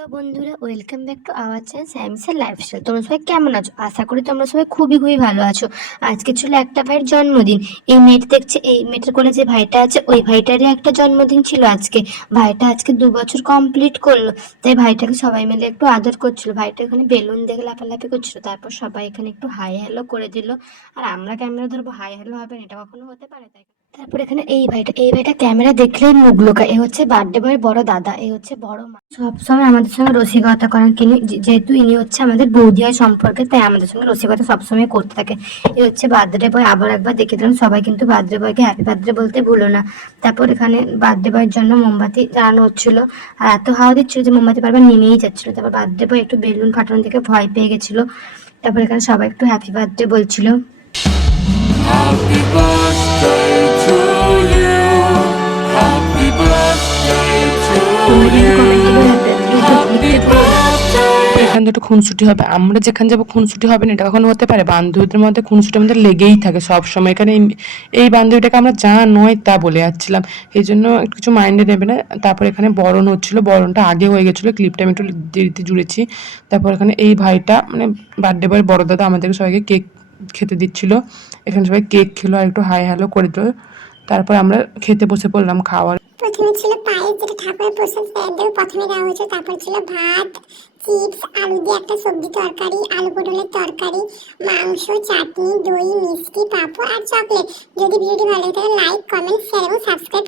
Hello বন্ধুরা, welcome back to our channel স্যামসের lifestyle. তোমরা সবাই কেমন আছো? আশা করি তোমরা সবাই খুবই খুবই ভালো আছো। আজকে ছিল একটা ভাইয়ের জন্মদিন। এই মেয়েটা দেখছে, এই মেয়েটার কোলে যে ভাইটা আছে ওই ভাইটারই একটা জন্মদিন ছিল আজকে। ভাইটা আজকে 2 বছর কমপ্লিট করলো। তাই ভাইটাকে সবাই মিলে একটু আদর করছিল। ভাইটা এখানে বেলুন দেখে লাফালাফি করছিল। তারপর সবাই এখানে একটু হাই হ্যালো করে দিল। আর আমরা ক্যামেরা ধরবো, হাই হ্যালো হবে না, এটা কখনো হতে পারে? তাই তারপর এখানে এই ভাইটা ক্যামেরা দেখলেই মুখ লুকায়। এ হচ্ছে বার্থডে বয়ের বড় দাদা, এ হচ্ছে বড় মা। সবসময় আমাদের সঙ্গে রসিকতা করেন তিনি, যেহেতু ইনি হচ্ছে আমাদের বৌদি হয় সম্পর্কে, তাই আমাদের সঙ্গে রসিকতা সবসময় করতে থাকে। এ হচ্ছে বার্থডে বয়। আবার একবার দেখে দিলাম, সবাই কিন্তু বার্থডে বয়কে হ্যাপি বার্থডে বলতে ভুলো না। তারপর এখানে বার্থডে বয়ের জন্য মোমবাতি জ্বালানো হচ্ছিল। আর এত হাওয়া দিচ্ছিল যে মোমবাতি বারবার নেমেই যাচ্ছিল। তারপর বার্থডে বয় একটু বেলুন ফাটানো থেকে ভয় পেয়ে গেছিল। তারপর এখানে সবাই একটু হ্যাপি বার্থডে বলছিল। Happy birthday to you. Happy birthday to তোমরা কিন্তু you. কমেন্টে হ্যাপি Happy লিখতে ভুলো না। birthday. এখান থেকে একটু খুনসুটি হবে, আমরা যেখানে যাবো খুনসুটি হবে না এটা কখনো হতে পারে? বান্ধবীদের মধ্যে খুনসুটি আমাদের লেগেই থাকে সব সময়। এখানে এই বান্ধবীটাকে আমরা যা নয় তা বলে যাচ্ছিলাম, এই জন্য একটু কিছু মাইন্ডে নেবে না। তারপর এখানে বরণ হচ্ছিল, বরণটা আগে হয়ে গেছিলো, ক্লিপটা আমি একটু দেরিতে জুড়েছি। তারপর এখানে এই ভাইটা মানে বার্থডে বয়ের বড় দাদা আমাদেরকে সবাইকে কেক খেতে দিচ্ছিল। এখানে সবাই কেক খেলো আর একটু হাই হ্যালো করে দিল। তারপর আমরা খেতে বসে পড়লাম খাওয়ার। প্রথমে ছিল পায়েস, যেটা ঠাকুরের প্রসাদ প্রথমে দেওয়া হয়েছে। তারপর ছিল ভাত, চিপস, আলু দিয়ে একটা সবজি তরকারি, আলু পটলের তরকারি, মাংস, চাটনি, দই, মিষ্টি, পাঁপড় আর চকলেট। যদি ভিডিওটি ভালো লাগে থাকে লাইক, কমেন্ট, শেয়ার এবং সাবস্ক্রাইব